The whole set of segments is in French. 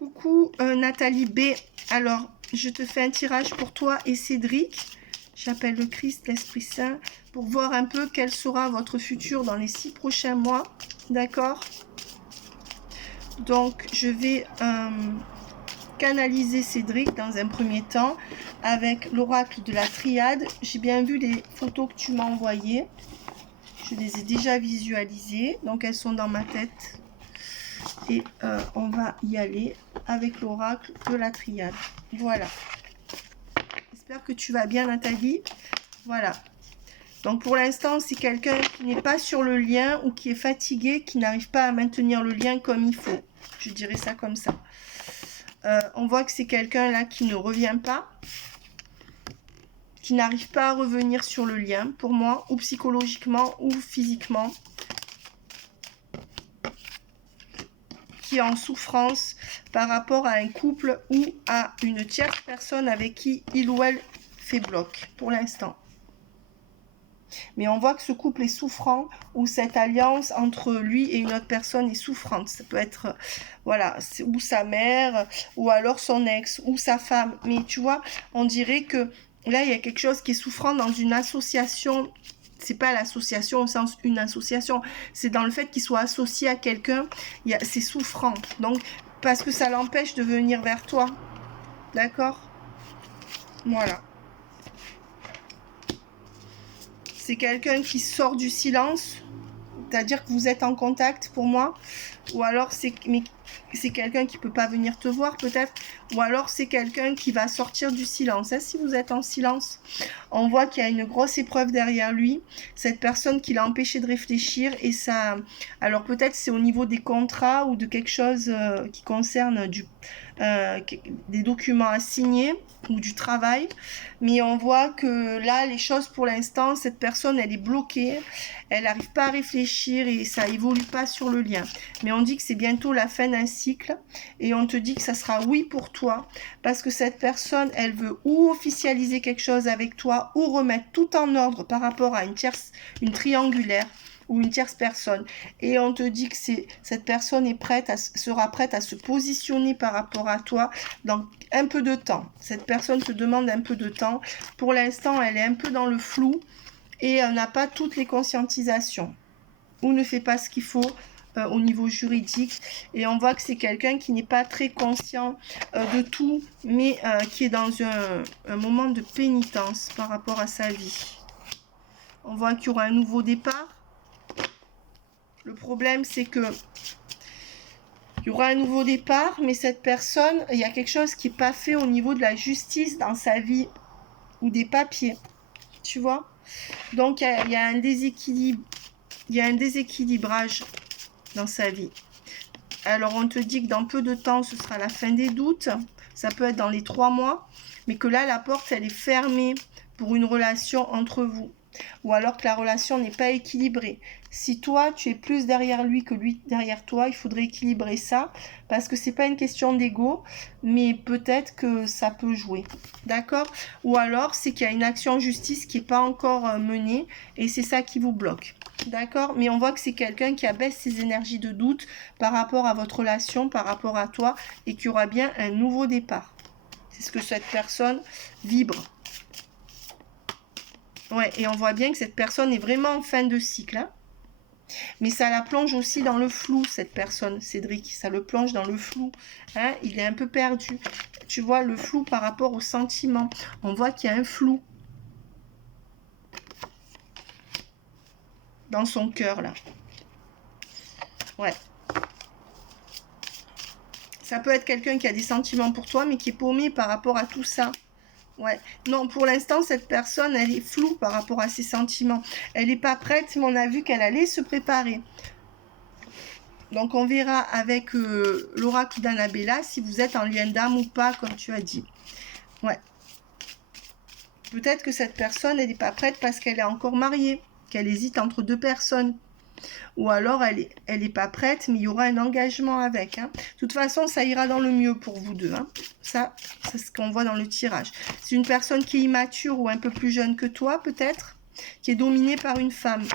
Coucou Nathalie B. Alors, je te fais un tirage pour toi et Cédric. J'appelle le Christ, l'Esprit Saint, pour voir un peu quel sera votre futur dans les 6 prochains mois. D'accord? Donc, je vais canaliser Cédric dans un premier temps avec l'oracle de la triade. J'ai bien vu les photos que tu m'as envoyées. Je les ai déjà visualisées, donc elles sont dans ma tête. Et on va y aller avec l'oracle de la triade. Voilà. J'espère que tu vas bien, Nathalie. Voilà. Donc pour l'instant, c'est quelqu'un qui n'est pas sur le lien ou qui est fatigué, qui n'arrive pas à maintenir le lien comme il faut. Je dirais ça comme ça. On voit que c'est quelqu'un là qui ne revient pas, qui n'arrive pas à revenir sur le lien pour moi, ou psychologiquement ou physiquement, qui est en souffrance par rapport à un couple ou à une tierce personne avec qui il ou elle fait bloc pour l'instant. Mais on voit que ce couple est souffrant, ou cette alliance entre lui et une autre personne est souffrante. Ça peut être, voilà, ou sa mère, ou alors son ex, ou sa femme. Mais tu vois, on dirait que là, il y a quelque chose qui est souffrant dans une association. C'est pas l'association au sens une association, c'est dans le fait qu'il soit associé à quelqu'un, c'est souffrant. Donc, parce que ça l'empêche de venir vers toi. D'accord? Voilà. C'est quelqu'un qui sort du silence, c'est-à-dire que vous êtes en contact pour moi, ou alors c'est quelqu'un qui peut pas venir te voir peut-être, ou alors c'est quelqu'un qui va sortir du silence. Si vous êtes en silence, on voit qu'il y a une grosse épreuve derrière lui, cette personne qui l'a empêché de réfléchir, et ça, alors peut-être c'est au niveau des contrats ou de quelque chose qui concerne des documents à signer ou du travail, mais on voit que là les choses pour l'instant, cette personne elle est bloquée, elle n'arrive pas à réfléchir et ça évolue pas sur le lien. Mais on dit que c'est bientôt la fin d'un cycle et on te dit que ça sera oui pour toi, parce que cette personne elle veut ou officialiser quelque chose avec toi ou remettre tout en ordre par rapport à une triangulaire ou une tierce personne, et on te dit que cette personne sera prête à se positionner par rapport à toi dans un peu de temps. Cette personne te demande un peu de temps. Pour l'instant, elle est un peu dans le flou et elle n'a pas toutes les conscientisations ou ne fait pas ce qu'il faut au niveau juridique, et on voit que c'est quelqu'un qui n'est pas très conscient de tout, mais qui est dans un moment de pénitence par rapport à sa vie. On voit qu'il y aura un nouveau départ. Le problème, c'est que il y aura un nouveau départ, mais cette personne, il y a quelque chose qui n'est pas fait au niveau de la justice dans sa vie ou des papiers, tu vois. Donc, il y a un déséquilibre, il y a un déséquilibrage dans sa vie. Alors, on te dit que dans peu de temps, ce sera la fin des doutes. Ça peut être dans les 3 mois, mais que là, la porte, elle est fermée pour une relation entre vous. Ou alors que la relation n'est pas équilibrée. Si toi, tu es plus derrière lui que lui derrière toi, il faudrait équilibrer ça, parce que c'est pas une question d'ego, mais peut-être que ça peut jouer. D'accord? Ou alors, c'est qu'il y a une action en justice qui n'est pas encore menée, et c'est ça qui vous bloque. D'accord? Mais on voit que c'est quelqu'un qui abaisse ses énergies de doute par rapport à votre relation, par rapport à toi, et qu'il y aura bien un nouveau départ. C'est ce que cette personne vibre. Ouais, et on voit bien que cette personne est vraiment en fin de cycle. Hein, mais ça la plonge aussi dans le flou, cette personne, Cédric. Ça le plonge dans le flou. Hein, il est un peu perdu. Tu vois, le flou par rapport au sentiment. On voit qu'il y a un flou dans son cœur, là. Ouais. Ça peut être quelqu'un qui a des sentiments pour toi, mais qui est paumé par rapport à tout ça. Ouais, non, pour l'instant, cette personne, elle est floue par rapport à ses sentiments. Elle n'est pas prête, mais on a vu qu'elle allait se préparer. Donc, on verra avec l'oracle d'Annabella si vous êtes en lien d'âme ou pas, comme tu as dit. Ouais. Peut-être que cette personne, elle n'est pas prête parce qu'elle est encore mariée, qu'elle hésite entre 2 personnes. Ou alors, elle est pas prête, mais il y aura un engagement avec. Hein. De toute façon, ça ira dans le mieux pour vous deux. Hein. Ça, c'est ce qu'on voit dans le tirage. C'est une personne qui est immature ou un peu plus jeune que toi, peut-être, qui est dominée par une femme.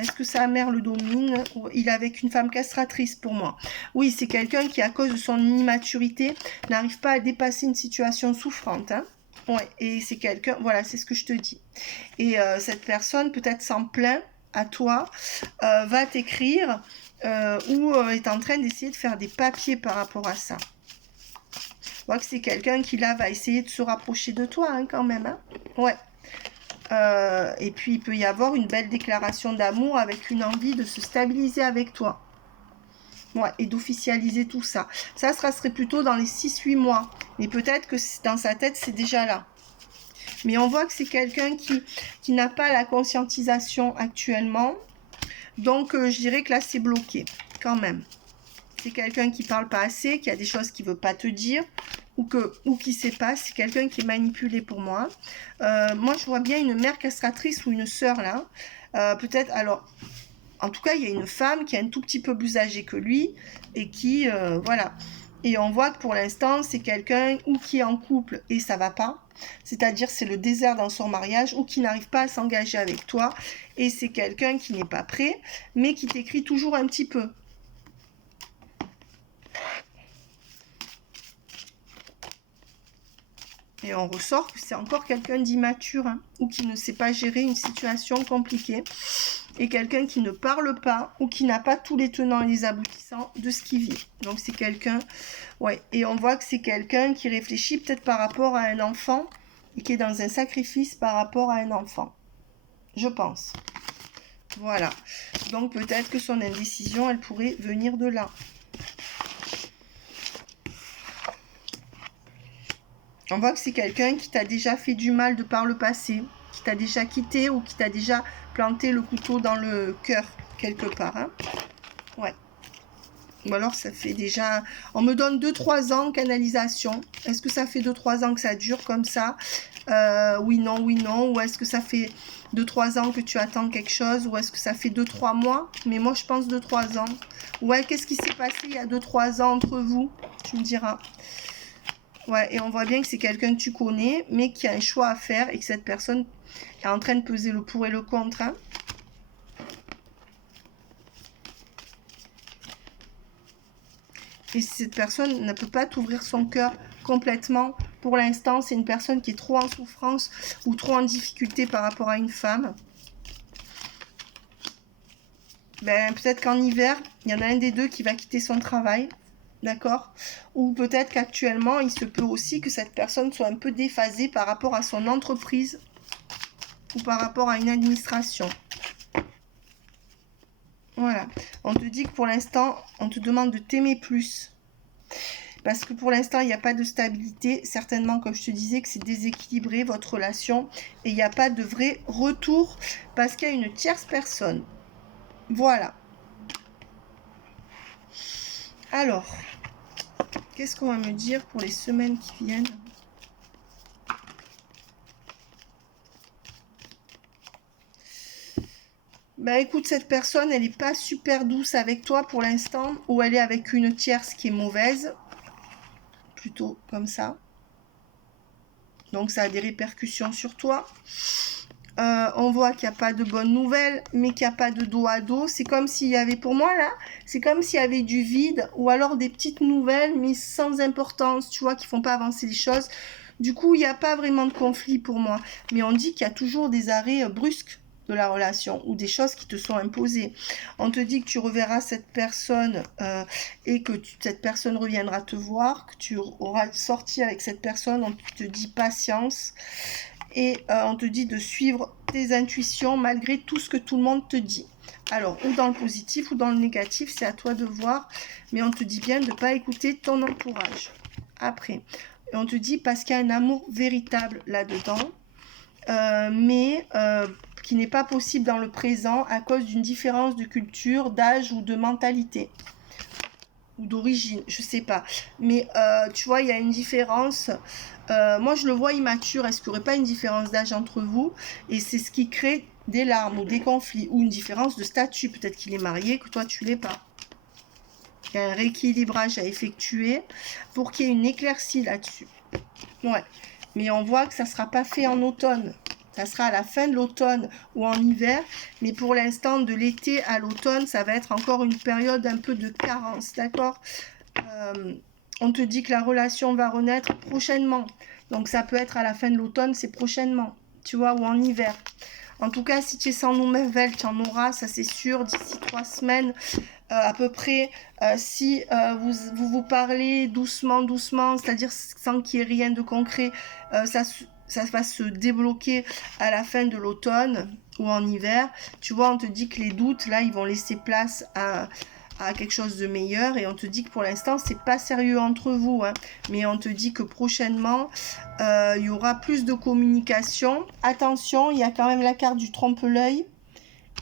Est-ce que sa mère le domine? Il est avec une femme castratrice pour moi. Oui, c'est quelqu'un qui, à cause de son immaturité, n'arrive pas à dépasser une situation souffrante. Hein. Ouais, et c'est quelqu'un, voilà, c'est ce que je te dis. Et cette personne, peut-être s'en plaint à toi, va t'écrire ou est en train d'essayer de faire des papiers par rapport à ça. Je vois que c'est quelqu'un qui là va essayer de se rapprocher de toi hein, quand même. Hein. Ouais. Et puis il peut y avoir une belle déclaration d'amour avec une envie de se stabiliser avec toi. Ouais, et d'officialiser tout ça. Ça serait plutôt dans les 6-8 mois. Mais peut-être que dans sa tête, c'est déjà là. Mais on voit que c'est quelqu'un qui n'a pas la conscientisation actuellement. Donc, je dirais que là, c'est bloqué, quand même. C'est quelqu'un qui parle pas assez, qui a des choses qu'il veut pas te dire, ou qui sait pas. C'est quelqu'un qui est manipulé pour moi. Moi, je vois bien une mère castratrice ou une sœur, là. Peut-être, alors... En tout cas, il y a une femme qui est un tout petit peu plus âgée que lui et qui, voilà. Et on voit que pour l'instant, c'est quelqu'un ou qui est en couple et ça va pas. C'est-à-dire, c'est le désert dans son mariage ou qui n'arrive pas à s'engager avec toi. Et c'est quelqu'un qui n'est pas prêt, mais qui t'écrit toujours un petit peu. Et on ressort que c'est encore quelqu'un d'immature hein, ou qui ne sait pas gérer une situation compliquée. Et quelqu'un qui ne parle pas ou qui n'a pas tous les tenants et les aboutissants de ce qu'il vit. Donc c'est quelqu'un, ouais, et on voit que c'est quelqu'un qui réfléchit peut-être par rapport à un enfant et qui est dans un sacrifice par rapport à un enfant. Je pense. Voilà. Donc peut-être que son indécision, elle pourrait venir de là. On voit que c'est quelqu'un qui t'a déjà fait du mal de par le passé, qui t'a déjà quitté ou qui t'a déjà planté le couteau dans le cœur, quelque part. Hein. Ouais. Ou alors ça fait déjà... On me donne 2-3 ans canalisation. Est-ce que ça fait 2-3 ans que ça dure comme ça oui, non, oui, non. Ou est-ce que ça fait 2-3 ans que tu attends quelque chose? Ou est-ce que ça fait 2-3 mois? Mais moi, je pense 2-3 ans. Ouais, qu'est-ce qui s'est passé il y a 2-3 ans entre vous? Tu me diras. Ouais, et on voit bien que c'est quelqu'un que tu connais, mais qui a un choix à faire et que cette personne est en train de peser le pour et le contre. Hein. Et cette personne ne peut pas t'ouvrir son cœur complètement. Pour l'instant, c'est une personne qui est trop en souffrance ou trop en difficulté par rapport à une femme. Ben, peut-être qu'en hiver, il y en a un des deux qui va quitter son travail. D'accord? Ou peut-être qu'actuellement, il se peut aussi que cette personne soit un peu déphasée par rapport à son entreprise ou par rapport à une administration. Voilà. On te dit que pour l'instant, on te demande de t'aimer plus. Parce que pour l'instant, il n'y a pas de stabilité. Certainement, comme je te disais, que c'est déséquilibré, votre relation. Et il n'y a pas de vrai retour parce qu'il y a une tierce personne. Voilà. Alors, qu'est-ce qu'on va me dire pour les semaines qui viennent? Bah écoute, cette personne, elle n'est pas super douce avec toi pour l'instant, ou elle est avec une tierce qui est mauvaise. Plutôt comme ça. Donc ça a des répercussions sur toi. On voit qu'il n'y a pas de bonnes nouvelles, mais qu'il n'y a pas de dos à dos. C'est comme s'il y avait, pour moi là, c'est comme s'il y avait du vide, ou alors des petites nouvelles, mais sans importance, tu vois, qui font pas avancer les choses. Du coup, il n'y a pas vraiment de conflit pour moi. Mais on dit qu'il y a toujours des arrêts brusques de la relation, ou des choses qui te sont imposées. On te dit que tu reverras cette personne, et que cette personne reviendra te voir, que tu auras sorti avec cette personne, on te dit patience. Et on te dit de suivre tes intuitions malgré tout ce que tout le monde te dit. Alors, ou dans le positif ou dans le négatif, c'est à toi de voir. Mais on te dit bien de ne pas écouter ton entourage. Après, et on te dit parce qu'il y a un amour véritable là-dedans, mais qui n'est pas possible dans le présent à cause d'une différence de culture, d'âge ou de mentalité. Ou d'origine, je sais pas. Mais tu vois, il y a une différence. Moi, je le vois immature. Est-ce qu'il n'y aurait pas une différence d'âge entre vous? Et c'est ce qui crée des larmes ou des conflits. Ou une différence de statut. Peut-être qu'il est marié, que toi, tu l'es pas. Il y a un rééquilibrage à effectuer pour qu'il y ait une éclaircie là-dessus. Ouais. Mais on voit que ça ne sera pas fait en automne. Ça sera à la fin de l'automne ou en hiver. Mais pour l'instant, de l'été à l'automne, ça va être encore une période un peu de carence, d'accord? On te dit que la relation va renaître prochainement. Donc ça peut être à la fin de l'automne, c'est prochainement, tu vois, ou en hiver. En tout cas, si tu es sans nouvelles, tu en auras, ça c'est sûr, d'ici 3 semaines à peu près. Si vous parlez doucement, c'est-à-dire sans qu'il y ait rien de concret, ça va se débloquer à la fin de l'automne ou en hiver. Tu vois, on te dit que les doutes, là, ils vont laisser place à quelque chose de meilleur, et on te dit que pour l'instant c'est pas sérieux entre vous, hein, mais on te dit que prochainement il y aura plus de communication. Attention, il y a quand même la carte du trompe-l'œil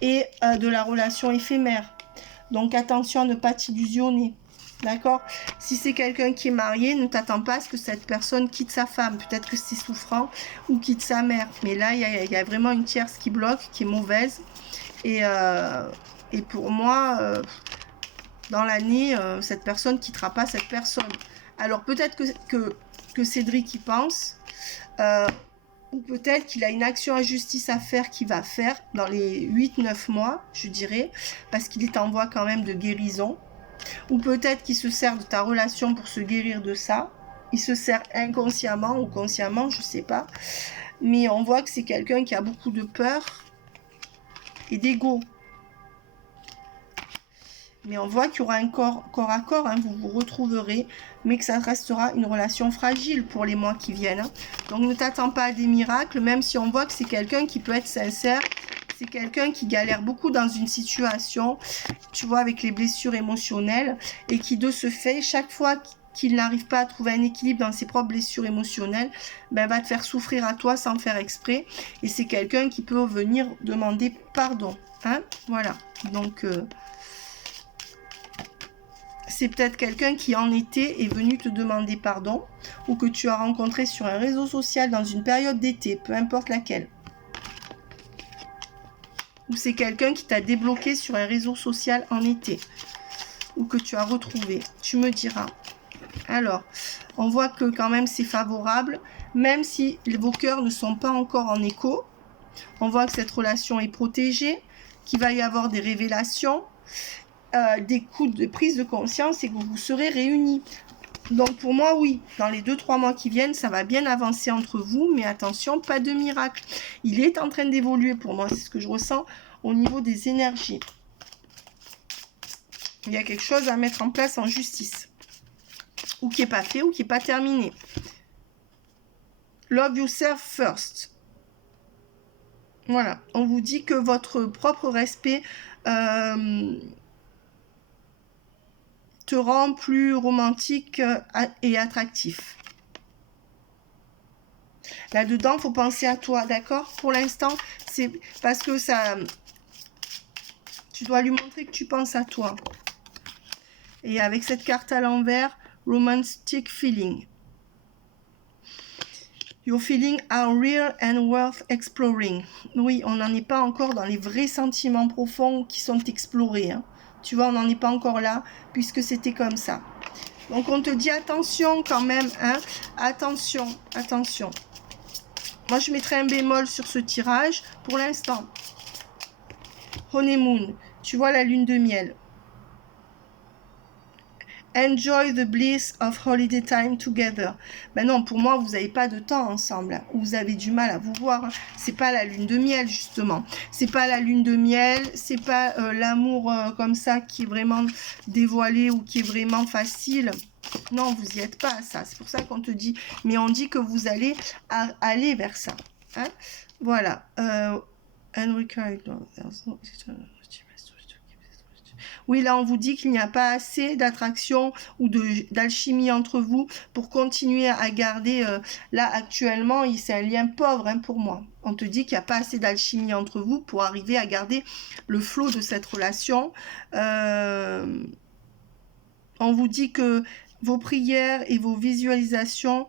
et de la relation éphémère, donc attention à ne pas t'illusionner, d'accord? Si c'est quelqu'un qui est marié, ne t'attends pas à ce que cette personne quitte sa femme, peut-être que c'est souffrant, ou quitte sa mère, mais là il y a vraiment une tierce qui bloque, qui est mauvaise, et pour moi dans l'année, cette personne ne quittera pas cette personne. Alors peut-être que Cédric y pense, ou peut-être qu'il a une action à justice à faire qu'il va faire dans les 8-9 mois, je dirais, parce qu'il est en voie quand même de guérison. Ou peut-être qu'il se sert de ta relation pour se guérir de ça. Il se sert inconsciemment ou consciemment, je ne sais pas. Mais on voit que c'est quelqu'un qui a beaucoup de peur et d'ego. Mais on voit qu'il y aura un corps à corps, hein, vous vous retrouverez, mais que ça restera une relation fragile pour les mois qui viennent. Hein. Donc ne t'attends pas à des miracles, même si on voit que c'est quelqu'un qui peut être sincère, c'est quelqu'un qui galère beaucoup dans une situation, tu vois, avec les blessures émotionnelles, et qui de ce fait, chaque fois qu'il n'arrive pas à trouver un équilibre dans ses propres blessures émotionnelles, ben, va te faire souffrir à toi sans faire exprès, et c'est quelqu'un qui peut venir demander pardon. Hein, voilà, donc... c'est peut-être quelqu'un qui en été est venu te demander pardon, ou que tu as rencontré sur un réseau social dans une période d'été, peu importe laquelle. Ou c'est quelqu'un qui t'a débloqué sur un réseau social en été, ou que tu as retrouvé, tu me diras. Alors, on voit que quand même c'est favorable, même si vos cœurs ne sont pas encore en écho. On voit que cette relation est protégée, qu'il va y avoir des révélations, des coups de prise de conscience, et que vous serez réunis. Donc pour moi, oui, dans les 2-3 mois qui viennent, ça va bien avancer entre vous, mais attention, pas de miracle. Il est en train d'évoluer pour moi, c'est ce que je ressens au niveau des énergies. Il y a quelque chose à mettre en place en justice, ou qui n'est pas fait, ou qui n'est pas terminé. Love yourself first. Voilà, on vous dit que votre propre respect te rend plus romantique et attractif. Là-dedans, il faut penser à toi, d'accord? Pour l'instant, c'est parce que ça... Tu dois lui montrer que tu penses à toi. Et avec cette carte à l'envers, romantic feeling. Your feelings are real and worth exploring. Oui, on n'en est pas encore dans les vrais sentiments profonds qui sont explorés. Hein. Tu vois, on n'en est pas encore là, puisque c'était comme ça. Donc, on te dit attention quand même. Hein. Attention, attention. Moi, je mettrai un bémol sur ce tirage pour l'instant. Honeymoon. Tu vois la lune de miel. Enjoy the bliss of holiday time together. Ben non, pour moi, vous n'avez pas de temps ensemble. Vous avez du mal à vous voir. C'est pas la lune de miel, justement. C'est pas la lune de miel. C'est pas l'amour comme ça qui est vraiment dévoilé ou qui est vraiment facile. Non, vous n'y êtes pas à ça. C'est pour ça qu'on te dit. Mais on dit que vous allez aller vers ça. Hein, voilà. Oui, là, on vous dit qu'il n'y a pas assez d'attraction ou d'alchimie entre vous pour continuer à garder... là, actuellement, c'est un lien pauvre hein, pour moi. On te dit qu'il n'y a pas assez d'alchimie entre vous pour arriver à garder le flot de cette relation. On vous dit que vos prières et vos visualisations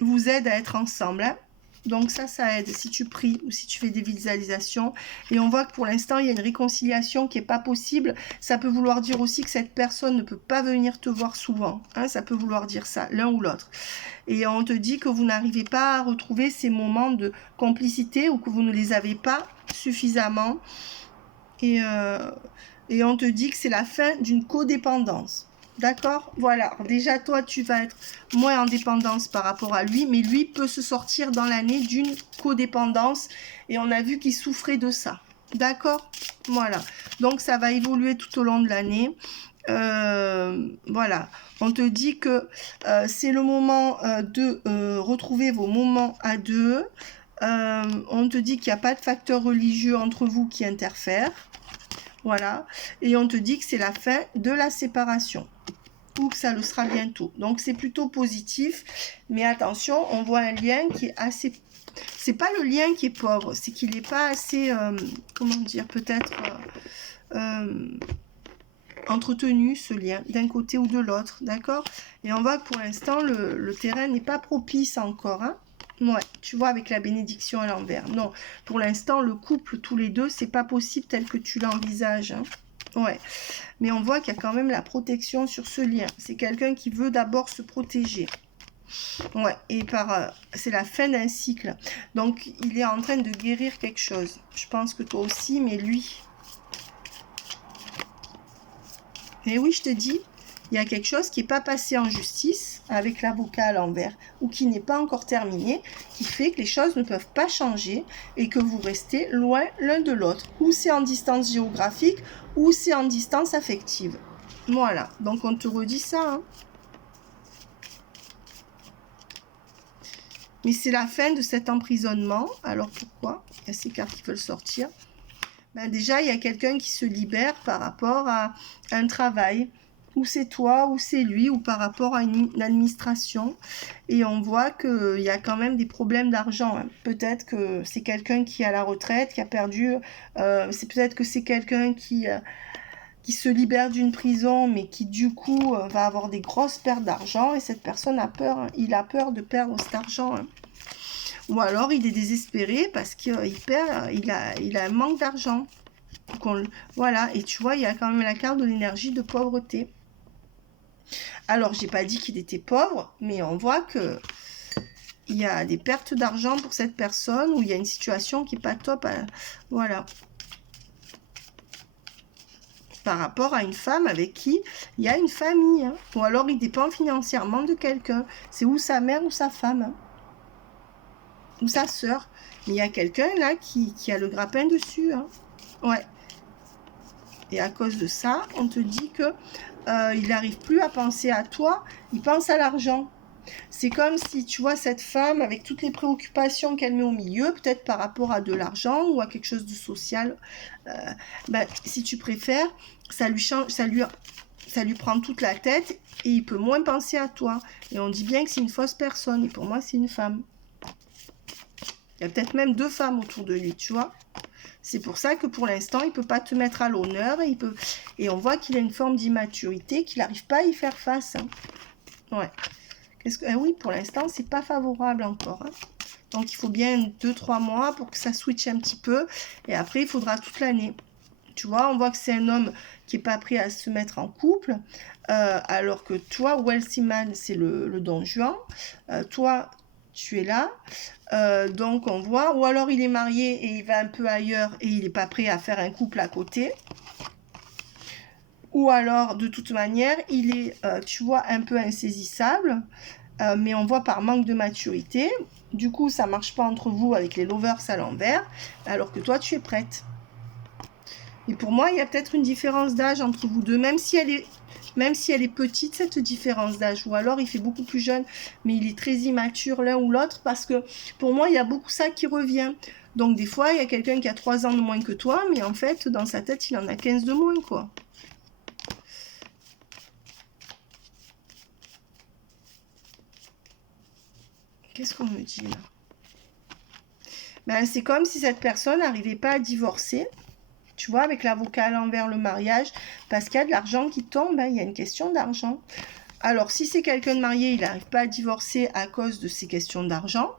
vous aident à être ensemble. Hein. Donc ça aide si tu pries ou si tu fais des visualisations. Et on voit que pour l'instant, il y a une réconciliation qui n'est pas possible. Ça peut vouloir dire aussi que cette personne ne peut pas venir te voir souvent. Hein, ça peut vouloir dire ça, l'un ou l'autre. Et on te dit que vous n'arrivez pas à retrouver ces moments de complicité ou que vous ne les avez pas suffisamment. Et on te dit que c'est la fin d'une codépendance. D'accord? Voilà. Alors déjà, toi, tu vas être moins en dépendance par rapport à lui, mais lui peut se sortir dans l'année d'une codépendance. Et on a vu qu'il souffrait de ça. D'accord? Voilà. Donc, ça va évoluer tout au long de l'année. Voilà. On te dit que c'est le moment de retrouver vos moments à deux. On te dit qu'il n'y a pas de facteur religieux entre vous qui interfère. Voilà. Et on te dit que c'est la fin de la séparation. Ou que ça le sera bientôt. Donc c'est plutôt positif. Mais attention, on voit un lien qui est assez... C'est pas le lien qui est pauvre. C'est qu'il n'est pas assez... comment dire? Peut-être... entretenu ce lien d'un côté ou de l'autre. D'accord? Et on voit que pour l'instant, le terrain n'est pas propice encore. Hein? Ouais, tu vois, avec la bénédiction à l'envers. Non, pour l'instant, le couple, tous les deux, c'est pas possible tel que tu l'envisages. Hein. Ouais, mais on voit qu'il y a quand même la protection sur ce lien. C'est quelqu'un qui veut d'abord se protéger. Ouais, et c'est la fin d'un cycle. Donc, il est en train de guérir quelque chose. Je pense que toi aussi, mais lui... Et oui, je te dis, il y a quelque chose qui n'est pas passé en justice avec l'avocat à l'envers ou qui n'est pas encore terminé, qui fait que les choses ne peuvent pas changer et que vous restez loin l'un de l'autre. Ou c'est en distance géographique ou c'est en distance affective. Voilà, donc on te redit ça. Hein. Mais c'est la fin de cet emprisonnement. Alors pourquoi? Il y a ces cartes qui veulent sortir. Ben déjà, il y a quelqu'un qui se libère par rapport à un travail, ou c'est toi, ou c'est lui, ou par rapport à une administration. Et on voit qu'il y a quand même des problèmes d'argent. Hein. Peut-être que c'est quelqu'un qui est à la retraite, qui a perdu... c'est peut-être que c'est quelqu'un qui se libère d'une prison, mais qui du coup va avoir des grosses pertes d'argent. Et cette personne a peur, hein. Il a peur de perdre cet argent. Hein. Ou alors il est désespéré parce qu'il perd, il a un manque d'argent. Voilà, et tu vois, il y a quand même la carte de l'énergie de pauvreté. Alors, j'ai pas dit qu'il était pauvre, mais on voit que il y a des pertes d'argent pour cette personne, ou il y a une situation qui n'est pas top. Voilà. Par rapport à une femme avec qui il y a une famille. Hein. Ou alors il dépend financièrement de quelqu'un. C'est ou sa mère ou sa femme. Hein. Ou sa sœur. Mais il y a quelqu'un là qui a le grappin dessus. Hein. Ouais. Et à cause de ça, on te dit que il n'arrive plus à penser à toi, il pense à l'argent. C'est comme si, tu vois, cette femme, avec toutes les préoccupations qu'elle met au milieu, peut-être par rapport à de l'argent ou à quelque chose de social, si tu préfères, ça lui change, ça lui prend toute la tête et il peut moins penser à toi. Et on dit bien que c'est une fausse personne, et pour moi, c'est une femme. Il y a peut-être même deux femmes autour de lui, tu vois. C'est pour ça que pour l'instant, il ne peut pas te mettre à l'honneur. Et on voit qu'il a une forme d'immaturité, qu'il n'arrive pas à y faire face. Hein. Ouais. Oui, pour l'instant, c'est pas favorable encore. Hein. Donc, il faut bien 2-3 mois pour que ça switche un petit peu. Et après, il faudra toute l'année. Tu vois, on voit que c'est un homme qui n'est pas prêt à se mettre en couple. Alors que toi, Wealthy Man, c'est le Don Juan. Toi, tu es là. Donc, on voit. Ou alors, il est marié et il va un peu ailleurs et il n'est pas prêt à faire un couple à côté. Ou alors, de toute manière, il est, tu vois, un peu insaisissable. Mais on voit par manque de maturité. Du coup, ça ne marche pas entre vous avec les lovers à l'envers. Alors que toi, tu es prête. Et pour moi, il y a peut-être une différence d'âge entre vous deux. Même si elle est petite, cette différence d'âge. Ou alors, il fait beaucoup plus jeune. Mais il est très immature l'un ou l'autre. Parce que pour moi, il y a beaucoup ça qui revient. Donc, des fois, il y a quelqu'un qui a 3 ans de moins que toi. Mais en fait, dans sa tête, il en a 15 de moins, quoi. Qu'est-ce qu'on me dit là? Ben, c'est comme si cette personne n'arrivait pas à divorcer, tu vois, avec l'avocat à l'envers, le mariage, parce qu'il y a de l'argent qui tombe, hein, il y a une question d'argent. Alors, si c'est quelqu'un de marié, il n'arrive pas à divorcer à cause de ces questions d'argent,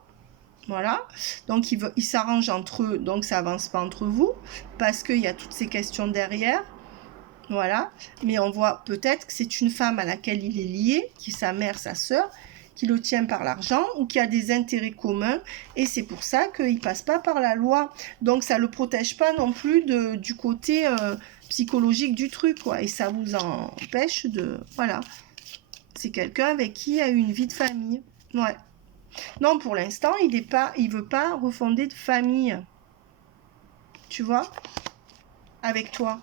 Voilà, donc ils s'arrangent entre eux, donc ça avance pas entre vous, parce qu'il y a toutes ces questions derrière. Voilà, mais on voit peut-être que c'est une femme à laquelle il est lié, qui est sa mère, sa sœur, qui le tient par l'argent ou qui a des intérêts communs, et c'est pour ça qu'il passe pas par la loi. Donc ça le protège pas non plus du côté psychologique du truc, quoi, et ça vous empêche de... Voilà, c'est quelqu'un avec qui il a eu une vie de famille. Ouais. Non, pour l'instant, il veut pas refonder de famille. Tu vois, avec toi,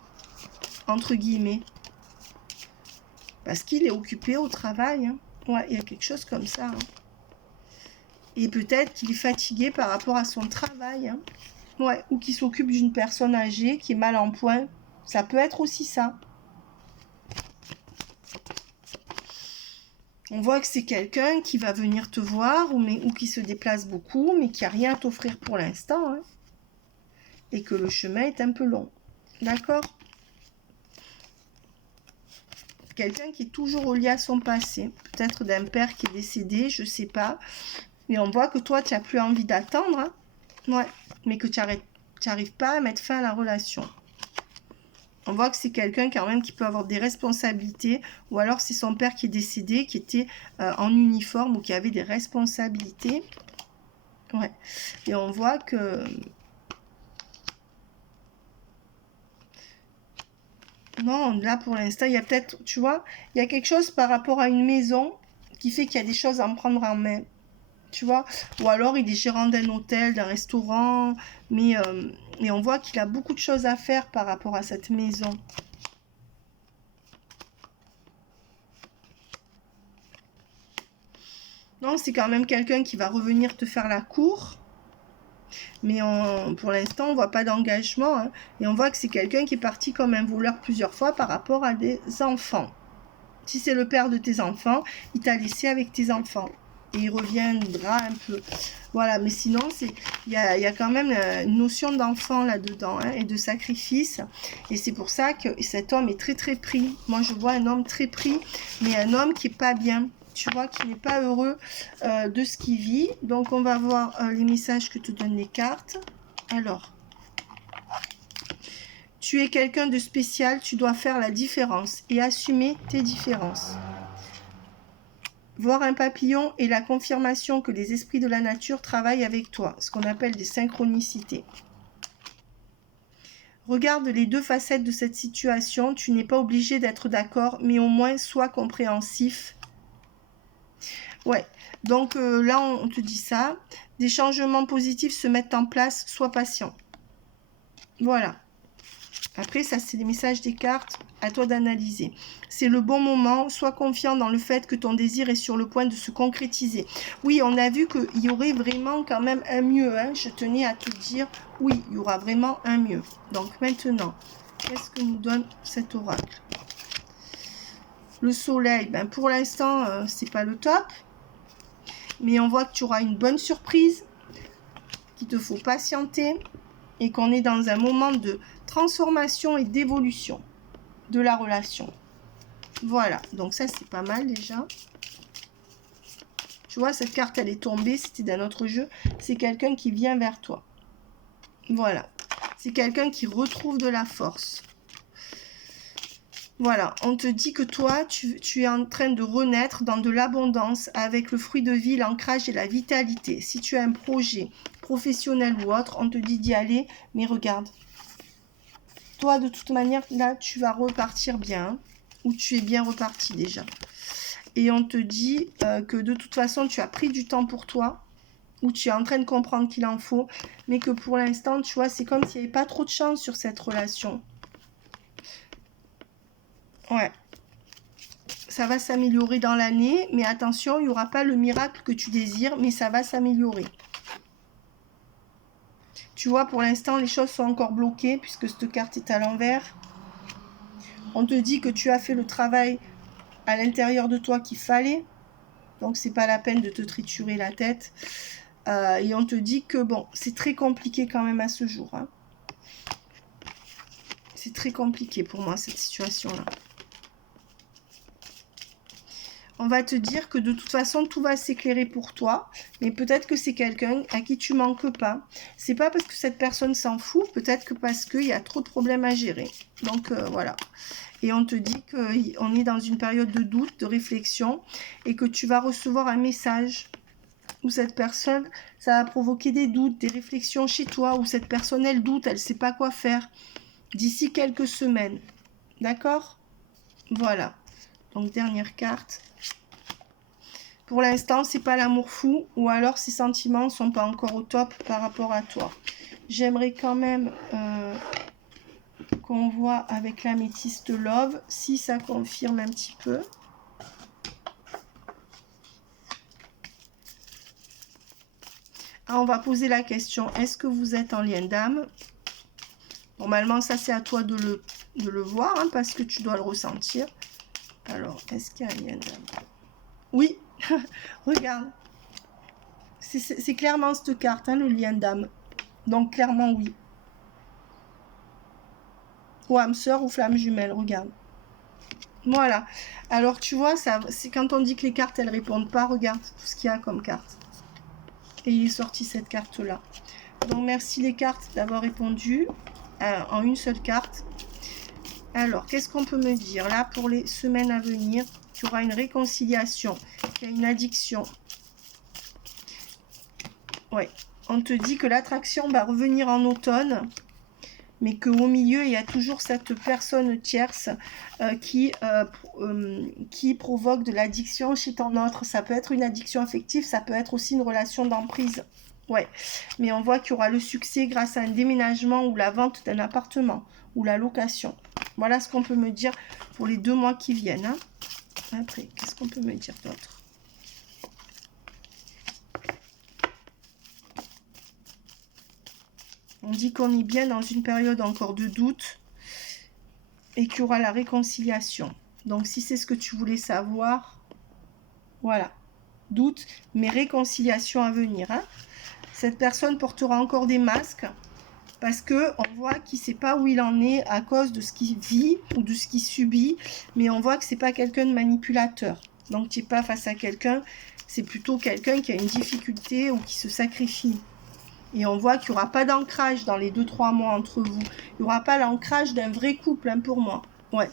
entre guillemets. Parce qu'il est occupé au travail. Hein. Ouais, il y a quelque chose comme ça. Hein. Et peut-être qu'il est fatigué par rapport à son travail. Hein. Ouais, ou qu'il s'occupe d'une personne âgée qui est mal en point. Ça peut être aussi ça. On voit que c'est quelqu'un qui va venir te voir ou qui se déplace beaucoup, mais qui n'a rien à t'offrir pour l'instant. Hein. Et que le chemin est un peu long. D'accord ? Quelqu'un qui est toujours relié à son passé. Peut-être d'un père qui est décédé, je ne sais pas. Mais on voit que toi, tu n'as plus envie d'attendre. Hein. Ouais, mais que tu n'arrives pas à mettre fin à la relation. On voit que c'est quelqu'un quand même qui peut avoir des responsabilités, ou alors c'est son père qui est décédé, qui était en uniforme ou qui avait des responsabilités. Ouais. Et on voit que... Non, là pour l'instant, il y a peut-être, tu vois, il y a quelque chose par rapport à une maison qui fait qu'il y a des choses à en prendre en main. Tu vois, ou alors il est gérant d'un hôtel, d'un restaurant, mais on voit qu'il a beaucoup de choses à faire par rapport à cette maison. Non, c'est quand même quelqu'un qui va revenir te faire la cour, mais pour l'instant, on voit pas d'engagement, hein, et on voit que c'est quelqu'un qui est parti comme un voleur plusieurs fois par rapport à des enfants. Si c'est le père de tes enfants, il t'a laissé avec tes enfants. Et il reviendra un peu. Voilà, mais sinon, il y a quand même une notion d'enfant là-dedans, hein, et de sacrifice. Et c'est pour ça que cet homme est très très pris. Moi, je vois un homme très pris, mais un homme qui n'est pas bien. Tu vois, qui n'est pas heureux de ce qu'il vit. Donc, on va voir les messages que te donnent les cartes. Alors, tu es quelqu'un de spécial, tu dois faire la différence et assumer tes différences. Voir un papillon est la confirmation que les esprits de la nature travaillent avec toi, ce qu'on appelle des synchronicités. Regarde les deux facettes de cette situation, tu n'es pas obligé d'être d'accord, mais au moins sois compréhensif. Ouais, donc là on te dit ça, des changements positifs se mettent en place, sois patient. Voilà. Après, ça, c'est les messages des cartes. À toi d'analyser. C'est le bon moment. Sois confiant dans le fait que ton désir est sur le point de se concrétiser. Oui, on a vu qu'il y aurait vraiment quand même un mieux. Hein. Je tenais à te dire, oui, il y aura vraiment un mieux. Donc maintenant, qu'est-ce que nous donne cet oracle? Le soleil, ben pour l'instant, c'est pas le top. Mais on voit que tu auras une bonne surprise, qu'il te faut patienter et qu'on est dans un moment de transformation et d'évolution de la relation. Voilà, donc ça c'est pas mal déjà. Tu vois, cette carte elle est tombée, c'était d'un autre jeu. C'est quelqu'un qui vient vers toi. Voilà, c'est quelqu'un qui retrouve de la force. Voilà, on te dit que toi, tu es en train de renaître dans de l'abondance avec le fruit de vie, l'ancrage et la vitalité. Si tu as un projet professionnel ou autre, on te dit d'y aller, mais regarde. Toi, de toute manière, là, tu vas repartir bien, ou tu es bien reparti déjà. Et on te dit que de toute façon, tu as pris du temps pour toi, ou tu es en train de comprendre qu'il en faut, mais que pour l'instant, tu vois, c'est comme s'il n'y avait pas trop de chance sur cette relation. Ouais. Ça va s'améliorer dans l'année, mais attention, il n'y aura pas le miracle que tu désires, mais ça va s'améliorer. Tu vois, pour l'instant, les choses sont encore bloquées, puisque cette carte est à l'envers. On te dit que tu as fait le travail à l'intérieur de toi qu'il fallait, donc c'est pas la peine de te triturer la tête. Et on te dit que bon, c'est très compliqué quand même à ce jour. Hein. C'est très compliqué pour moi cette situation-là. on va te dire que de toute façon, tout va s'éclairer pour toi. Mais peut-être que c'est quelqu'un à qui tu manques pas. C'est pas parce que cette personne s'en fout, peut-être que parce qu'il y a trop de problèmes à gérer. Donc, voilà. Et on te dit qu'on est dans une période de doute, de réflexion, et que tu vas recevoir un message où cette personne, ça va provoquer des doutes, des réflexions chez toi, où cette personne, elle doute, elle ne sait pas quoi faire, d'ici quelques semaines. D'accord? Voilà. Donc, dernière carte. Pour l'instant, c'est pas l'amour fou, ou alors ses sentiments sont pas encore au top par rapport à toi. J'aimerais quand même qu'on voit avec l'améthyste love, si ça confirme un petit peu. Ah, on va poser la question, est-ce que vous êtes en lien d'âme? Normalement, ça c'est à toi de le voir, hein, parce que tu dois le ressentir. Alors, est-ce qu'il y a un lien d'âme? Oui, regarde. C'est clairement cette carte, hein, le lien d'âme. Donc, clairement, oui. Ou âme sœur ou flamme jumelle, regarde. Voilà. Alors, tu vois, c'est quand on dit que les cartes, elles répondent pas, regarde tout ce qu'il y a comme carte. Et il est sorti cette carte-là. Donc, merci les cartes d'avoir répondu en une seule carte. Alors, qu'est-ce qu'on peut me dire? Là, pour les semaines à venir, il y aura une réconciliation, il y a une addiction. Ouais, on te dit que l'attraction va revenir en automne, mais qu'au milieu, il y a toujours cette personne tierce qui provoque de l'addiction chez ton autre. Ça peut être une addiction affective, ça peut être aussi une relation d'emprise. Ouais, mais on voit qu'il y aura le succès grâce à un déménagement ou la vente d'un appartement ou la location. Voilà ce qu'on peut me dire pour les 2 mois qui viennent. Hein. Après, qu'est-ce qu'on peut me dire d'autre? On dit qu'on est bien dans une période encore de doute et qu'il y aura la réconciliation. Donc, si c'est ce que tu voulais savoir, voilà. Doute, mais réconciliation à venir. Hein. Cette personne portera encore des masques parce qu'on voit qu'il ne sait pas où il en est à cause de ce qu'il vit ou de ce qu'il subit, mais on voit que ce n'est pas quelqu'un de manipulateur. Donc, tu n'es pas face à quelqu'un, c'est plutôt quelqu'un qui a une difficulté ou qui se sacrifie. Et on voit qu'il n'y aura pas d'ancrage dans les 2-3 mois entre vous. Il n'y aura pas l'ancrage d'un vrai couple, hein, pour moi. Ouais.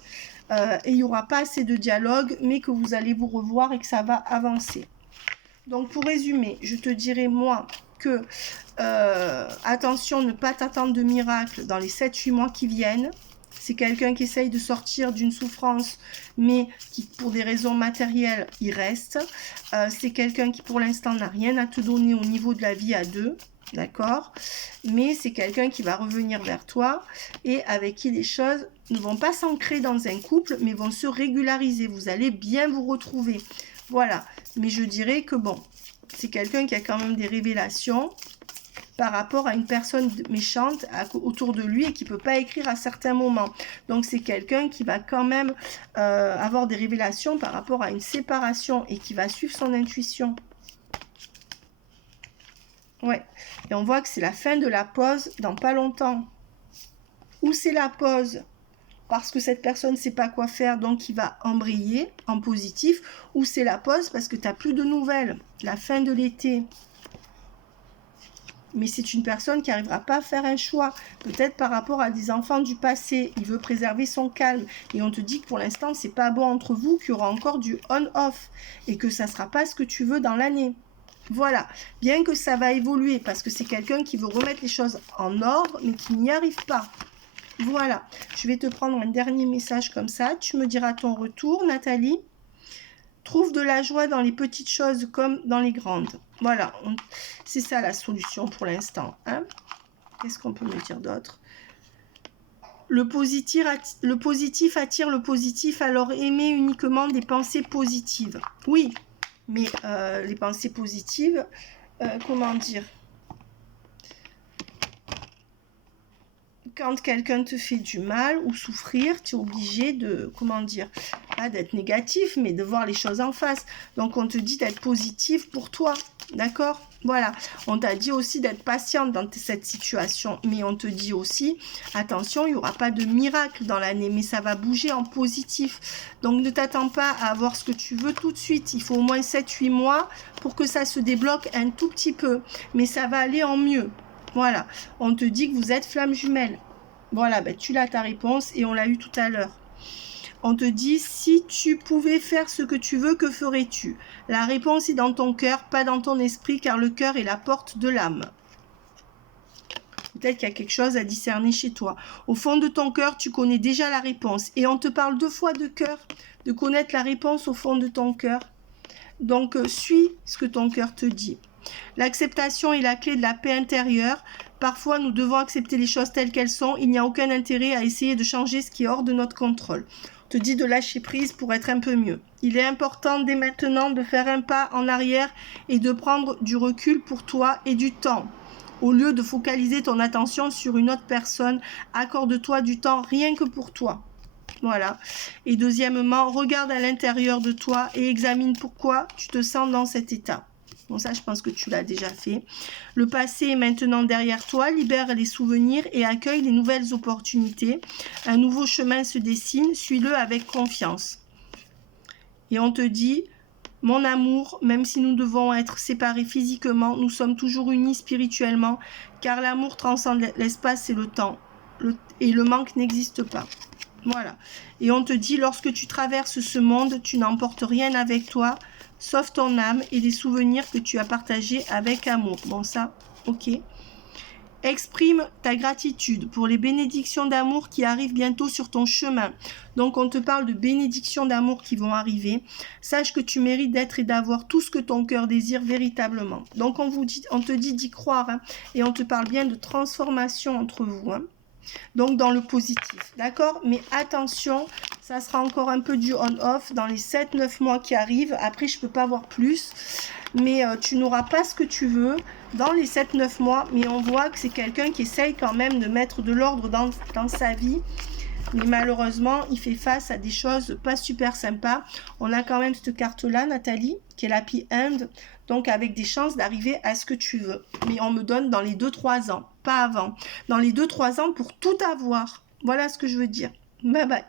Et il n'y aura pas assez de dialogue, mais que vous allez vous revoir et que ça va avancer. Donc, pour résumer, je te dirais, moi, que attention, ne pas t'attendre de miracle dans les 7-8 mois qui viennent. C'est quelqu'un qui essaye de sortir d'une souffrance, mais qui, pour des raisons matérielles, y reste. C'est quelqu'un qui, pour l'instant, n'a rien à te donner au niveau de la vie à deux. D'accord? Mais c'est quelqu'un qui va revenir vers toi et avec qui les choses ne vont pas s'ancrer dans un couple, mais vont se régulariser. Vous allez bien vous retrouver. Voilà. Mais je dirais que bon, c'est quelqu'un qui a quand même des révélations par rapport à une personne méchante autour de lui et qui ne peut pas écrire à certains moments. Donc c'est quelqu'un qui va quand même avoir des révélations par rapport à une séparation et qui va suivre son intuition. Ouais, et on voit que c'est la fin de la pause dans pas longtemps. Ou c'est la pause parce que cette personne ne sait pas quoi faire, donc il va embrayer en positif. Ou c'est la pause parce que tu n'as plus de nouvelles. La fin de l'été. Mais c'est une personne qui n'arrivera pas à faire un choix. Peut-être par rapport à des enfants du passé. Il veut préserver son calme. Et on te dit que pour l'instant, c'est pas bon entre vous, qu'il y aura encore du on-off. Et que ça ne sera pas ce que tu veux dans l'année. Voilà, bien que ça va évoluer parce que c'est quelqu'un qui veut remettre les choses en ordre mais qui n'y arrive pas. Voilà, je vais te prendre un dernier message comme ça. Tu me diras ton retour, Nathalie. Trouve de la joie dans les petites choses comme dans les grandes. Voilà, c'est ça la solution pour l'instant. Hein. Qu'est-ce qu'on peut me dire d'autre? Le positif attire le positif, alors aimez uniquement des pensées positives. Oui. Mais les pensées positives, comment dire? Quand quelqu'un te fait du mal ou souffrir, tu es obligé de, comment dire, pas d'être négatif, mais de voir les choses en face. Donc on te dit d'être positif pour toi, d'accord? Voilà, on t'a dit aussi d'être patiente dans cette situation, mais on te dit aussi, attention, il n'y aura pas de miracle dans l'année, mais ça va bouger en positif. Donc ne t'attends pas à avoir ce que tu veux tout de suite, il faut au moins 7-8 mois pour que ça se débloque un tout petit peu, mais ça va aller en mieux. Voilà, on te dit que vous êtes flamme jumelle. Voilà, ben, tu l'as ta réponse et on l'a eu tout à l'heure. On te dit, si tu pouvais faire ce que tu veux, que ferais-tu? La réponse est dans ton cœur, pas dans ton esprit, car le cœur est la porte de l'âme. Peut-être qu'il y a quelque chose à discerner chez toi. Au fond de ton cœur, tu connais déjà la réponse. Et on te parle 2 fois de cœur, de connaître la réponse au fond de ton cœur. Donc, suis ce que ton cœur te dit. L'acceptation est la clé de la paix intérieure. Parfois, nous devons accepter les choses telles qu'elles sont. Il n'y a aucun intérêt à essayer de changer ce qui est hors de notre contrôle. On te dit de lâcher prise pour être un peu mieux. Il est important dès maintenant de faire un pas en arrière et de prendre du recul pour toi et du temps. Au lieu de focaliser ton attention sur une autre personne, accorde-toi du temps rien que pour toi. Voilà. Et deuxièmement, regarde à l'intérieur de toi et examine pourquoi tu te sens dans cet état. Bon, ça, je pense que tu l'as déjà fait. Le passé est maintenant derrière toi. Libère les souvenirs et accueille les nouvelles opportunités. Un nouveau chemin se dessine. Suis-le avec confiance. Et on te dit, mon amour, même si nous devons être séparés physiquement, nous sommes toujours unis spirituellement, car l'amour transcende l'espace et le temps. Et le manque n'existe pas. Voilà. Et on te dit, lorsque tu traverses ce monde, tu n'emportes rien avec toi, sauf ton âme et des souvenirs que tu as partagés avec amour. Bon, ça, ok. Exprime ta gratitude pour les bénédictions d'amour qui arrivent bientôt sur ton chemin. Donc, on te parle de bénédictions d'amour qui vont arriver. Sache que tu mérites d'être et d'avoir tout ce que ton cœur désire véritablement. Donc, on te dit d'y croire, hein, et on te parle bien de transformation entre vous, hein. Donc, dans le positif, d'accord? Mais attention, ça sera encore un peu du on-off dans les 7-9 mois qui arrivent. Après, je ne peux pas voir plus. Mais tu n'auras pas ce que tu veux dans les 7-9 mois. Mais on voit que c'est quelqu'un qui essaye quand même de mettre de l'ordre dans sa vie. Mais malheureusement, il fait face à des choses pas super sympas. On a quand même cette carte-là, Nathalie, qui est l'Happy End. Donc, avec des chances d'arriver à ce que tu veux. Mais on me donne dans les 2-3 ans, pas avant. Dans les 2-3 ans pour tout avoir. Voilà ce que je veux dire. Bye bye.